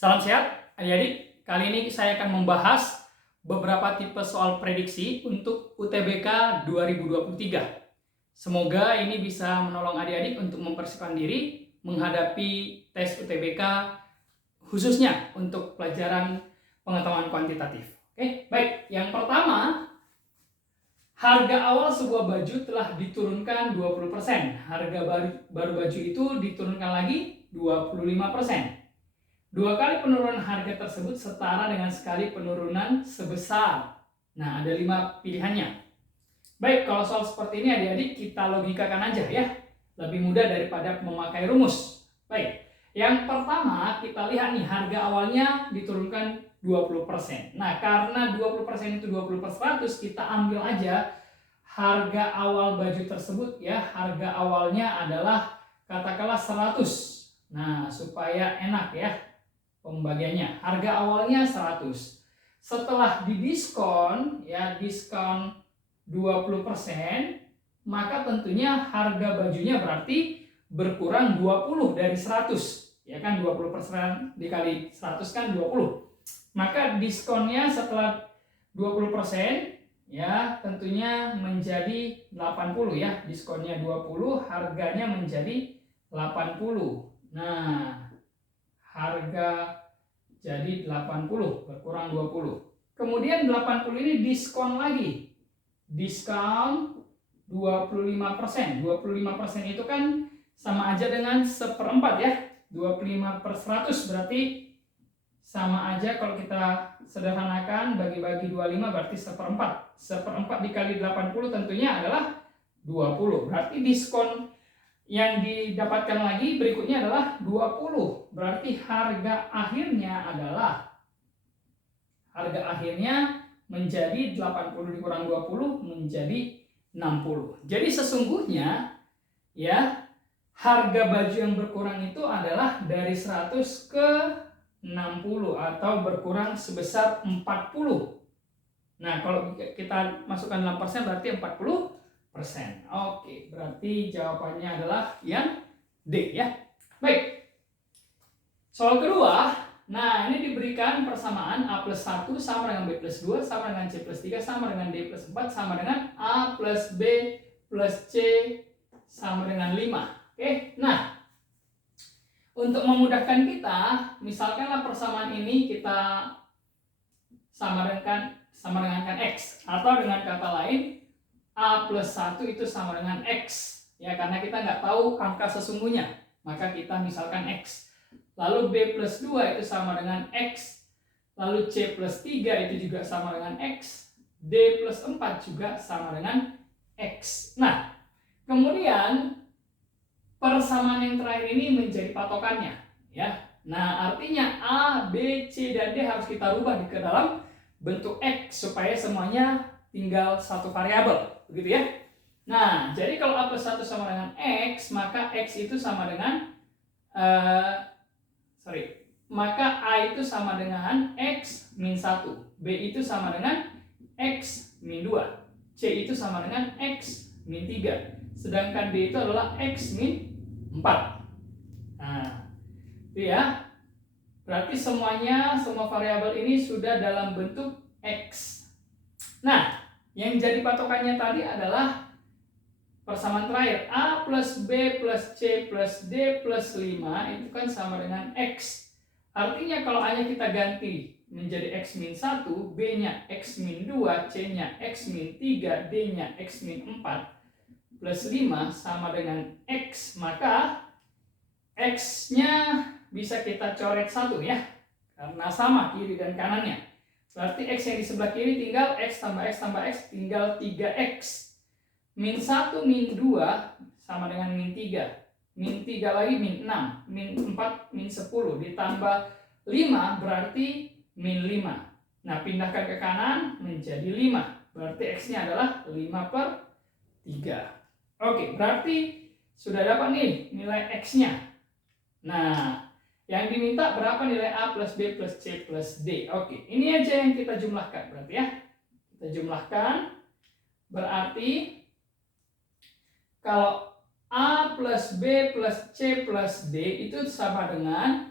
Salam sehat, adik-adik. Kali ini saya akan membahas beberapa tipe soal prediksi untuk UTBK 2023. Semoga ini bisa menolong adik-adik untuk mempersiapkan diri menghadapi tes UTBK khususnya untuk pelajaran pengetahuan kuantitatif. Oke, baik. Yang pertama, harga awal sebuah baju telah diturunkan 20%. Harga baru baju itu diturunkan lagi 25%. Dua kali penurunan harga tersebut setara dengan sekali penurunan sebesar. Nah, ada 5 pilihannya. Baik, kalau soal seperti ini adik-adik kita logikakan aja ya. Lebih mudah daripada memakai rumus. Baik, yang pertama kita lihat nih, harga awalnya diturunkan 20%. Nah, karena 20% itu 20/100, kita ambil aja harga awal baju tersebut ya. Harga awalnya adalah katakanlah 100. Nah, supaya enak ya pembagiannya. Harga awalnya 100. Setelah didiskon ya, diskon 20%, maka tentunya harga bajunya berarti berkurang 20 dari 100. Ya kan, 20% dikali 100 kan 20. Maka diskonnya setelah 20% ya tentunya menjadi 80 ya. Diskonnya 20, harganya menjadi 80. Nah, harga jadi 80 berkurang 20. Kemudian 80 ini diskon lagi. Diskon 25%. 25% itu kan sama aja dengan 1/4 ya. 25/100 berarti sama aja kalau kita sederhanakan, bagi-bagi 25 berarti 1/4. 1/4 dikali 80 tentunya adalah 20. Berarti diskon yang didapatkan lagi berikutnya adalah 20. Berarti harga akhirnya menjadi 80 dikurang 20 menjadi 60. Jadi sesungguhnya ya, harga baju yang berkurang itu adalah dari 100 ke 60 atau berkurang sebesar 40. Nah, kalau kita masukkan dalam persen berarti 40%. Oke, berarti jawabannya adalah yang D ya. Baik. Soal kedua, nah ini diberikan persamaan A plus 1 sama dengan B plus 2 sama dengan C plus 3 sama dengan D plus 4 sama dengan A plus B plus C sama dengan 5. Oke, nah untuk memudahkan kita, misalkanlah persamaan ini kita sama dengan X, atau dengan kata lain A plus 1 itu sama dengan X ya, karena kita nggak tahu angka sesungguhnya, maka kita misalkan X. Lalu B plus 2 itu sama dengan X, lalu C plus 3 itu juga sama dengan X, D plus 4 juga sama dengan X. Nah, kemudian persamaan yang terakhir ini menjadi patokannya ya. Nah, artinya A, B, C, dan D harus kita rubah ke dalam bentuk X supaya semuanya tinggal satu variabel, begitu ya. Nah, jadi kalau A plus 1 sama dengan X, maka X itu sama dengan maka A itu sama dengan X min 1, B itu sama dengan X min 2, C itu sama dengan X min 3, sedangkan D itu adalah X min 4. Nah, itu ya. Berarti semua variabel ini sudah dalam bentuk X. Nah, yang jadi patokannya tadi adalah persamaan terakhir A plus B plus C plus D plus 5 itu kan sama dengan X. Artinya kalau A-nya kita ganti menjadi X min 1, B-nya X min 2, C-nya X min 3, D-nya X min 4 plus 5 sama dengan X, maka X-nya bisa kita coret 1 ya, karena sama kiri dan kanannya. Berarti X yang di sebelah kiri tinggal X tambah X tambah X tinggal 3X. Min 1 min 2 sama dengan min 3. Min 3 lagi min 6. Min 4 min 10. Ditambah 5 berarti min 5. Nah, pindahkan ke kanan menjadi 5. Berarti X-nya adalah 5/3. Oke, berarti sudah dapat nih nilai X-nya. Nah, yang diminta berapa nilai A plus B plus C plus D. Oke, ini aja yang kita jumlahkan berarti ya. Kita jumlahkan, berarti kalau A plus B plus C plus D itu sama dengan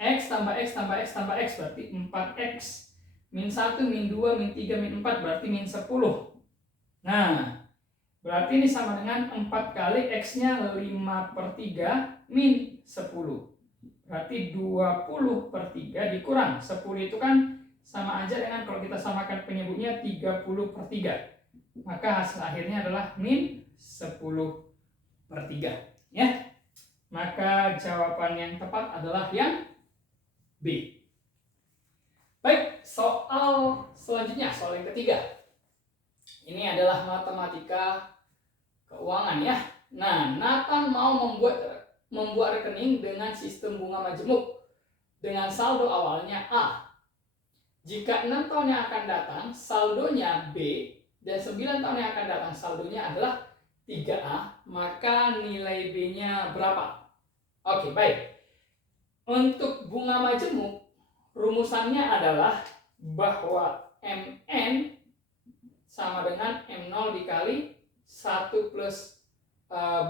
X tambah X tambah X tambah X berarti 4X. Min 1, min 2, min 3, min 4 berarti min 10. Nah, berarti ini sama dengan 4 kali X-nya 5/3 min 10. Berarti 20/3 dikurang 10 itu kan sama aja dengan kalau kita samakan penyebutnya 30/3. Maka hasil akhirnya adalah min 10/3. Ya. Maka jawaban yang tepat adalah yang B. Baik, soal selanjutnya, soal yang ketiga. Ini adalah matematika keuangan ya. Nah, Nathan mau membuat rekening dengan sistem bunga majemuk dengan saldo awalnya A. Jika 6 tahun yang akan datang saldonya B dan 9 tahun yang akan datang saldonya adalah 3A, maka nilai B-nya berapa? Oke, baik. Untuk bunga majemuk, rumusannya adalah bahwa MN sama dengan M0 dikali 1 plus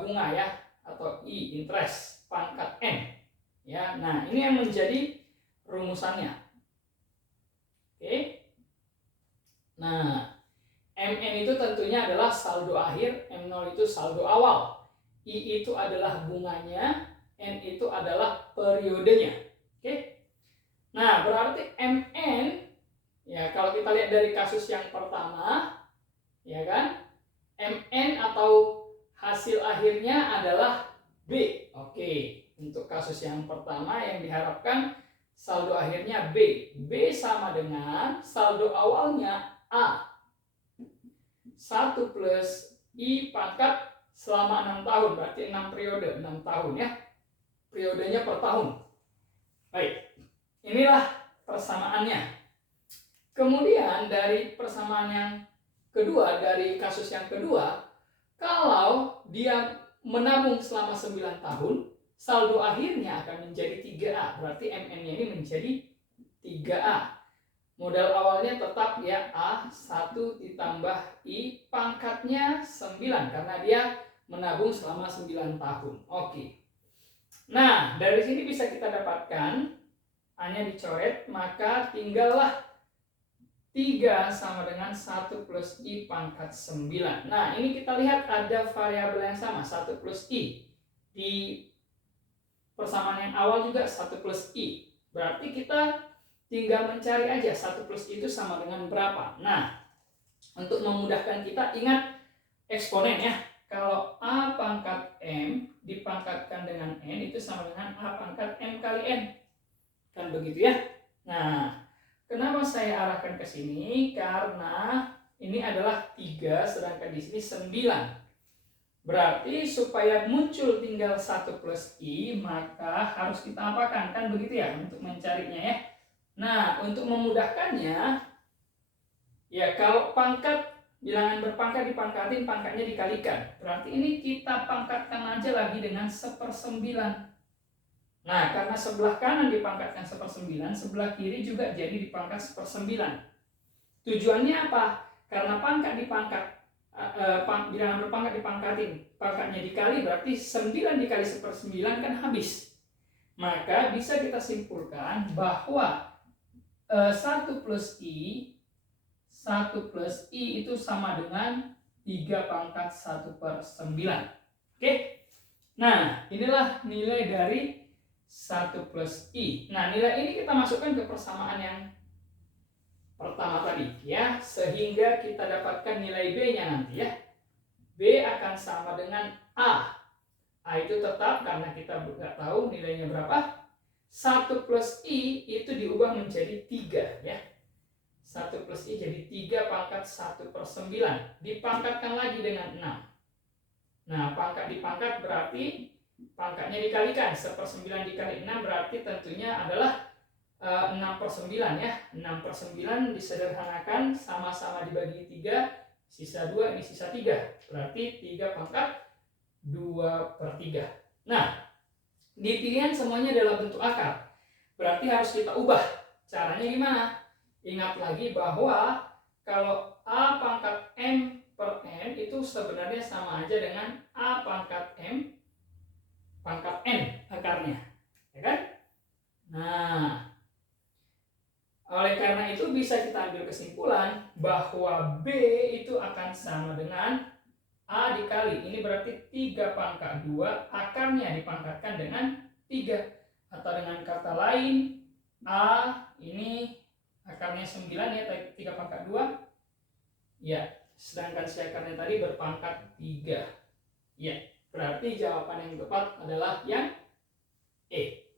bunga ya, atau I, interest, pangkat N. Ya, nah ini yang menjadi rumusannya. Oke. Nah, MN itu tentunya adalah saldo akhir, M0 itu saldo awal. I itu adalah bunganya, N itu adalah periodenya. Oke. Nah, berarti MN, ya kalau kita lihat dari kasus yang pertama, ya kan, MN atau hasil akhirnya adalah B. Oke, untuk kasus yang pertama yang diharapkan saldo akhirnya B. B sama dengan saldo awalnya A. 1 plus I pangkat selama 6 tahun, berarti 6 periode, 6 tahun ya. Periodenya per tahun. Baik. Inilah persamaannya. Kemudian dari persamaan yang kedua, dari kasus yang kedua, kalau dia menabung selama 9 tahun, saldo akhirnya akan menjadi 3A. Berarti MN-nya ini menjadi 3A. Modal awalnya tetap ya A, 1 ditambah I, pangkatnya 9 karena dia menabung selama 9 tahun. Oke. Nah, dari sini bisa kita dapatkan hanya dicoret, maka tinggallah 3 sama dengan 1 plus I pangkat 9. Nah, ini kita lihat ada variabel yang sama, 1 plus I. Di persamaan yang awal juga 1 plus I. Berarti kita tinggal mencari aja 1 plus I itu sama dengan berapa. Nah, untuk memudahkan kita, ingat eksponen ya. Kalau A pangkat M dipangkatkan dengan N itu sama dengan A pangkat M kali N. Kan begitu ya. Nah, kenapa saya arahkan ke sini? Karena ini adalah 3, sedangkan di sini 9. Berarti supaya muncul tinggal 1 plus I, maka harus kita apakan? Kan begitu ya, untuk mencarinya ya. Nah, untuk memudahkannya, ya kalau pangkat, bilangan berpangkat dipangkatin, pangkatnya dikalikan. Berarti ini kita pangkatkan aja lagi dengan 1/9. Nah, karena sebelah kanan dipangkatkan 1/9, sebelah kiri juga jadi dipangkat 1/9. Tujuannya apa? Karena pangkat dipangkat, bilangan berpangkat dipangkatin, pangkatnya dikali, berarti 9 dikali 1/9 kan habis. Maka bisa kita simpulkan bahwa 1 plus I itu sama dengan 3 pangkat 1/9. Oke? Nah, inilah nilai dari 1 plus I. Nah, nilai ini kita masukkan ke persamaan yang pertama tadi ya, sehingga kita dapatkan nilai B-nya nanti ya. B akan sama dengan A. A itu tetap karena kita nggak tahu nilainya berapa. 1 plus I itu diubah menjadi 3 ya. 1 plus I jadi 3 pangkat 1/9. Dipangkatkan lagi dengan 6. Nah, pangkat dipangkat berarti pangkatnya dikalikan. 1/9 dikali 6 berarti tentunya adalah 6/9 ya. 6/9 disederhanakan, sama-sama dibagi 3, sisa 2, ini sisa 3. Berarti 3 pangkat 2/3. Nah, di pilihan semuanya dalam bentuk akar. Berarti harus kita ubah. Caranya gimana? Ingat lagi bahwa kalau A pangkat M per N itu sebenarnya sama aja dengan A pangkat M pangkat N akarnya. Ya kan? Nah, oleh karena itu bisa kita ambil kesimpulan bahwa B itu akan sama dengan A dikali, ini berarti 3 pangkat 2, akarnya dipangkatkan dengan 3. Atau dengan kata lain, A ini akarnya 9 ya, 3 pangkat 2. Ya, sedangkan si akarnya tadi berpangkat 3. Ya, berarti jawaban yang tepat adalah yang E.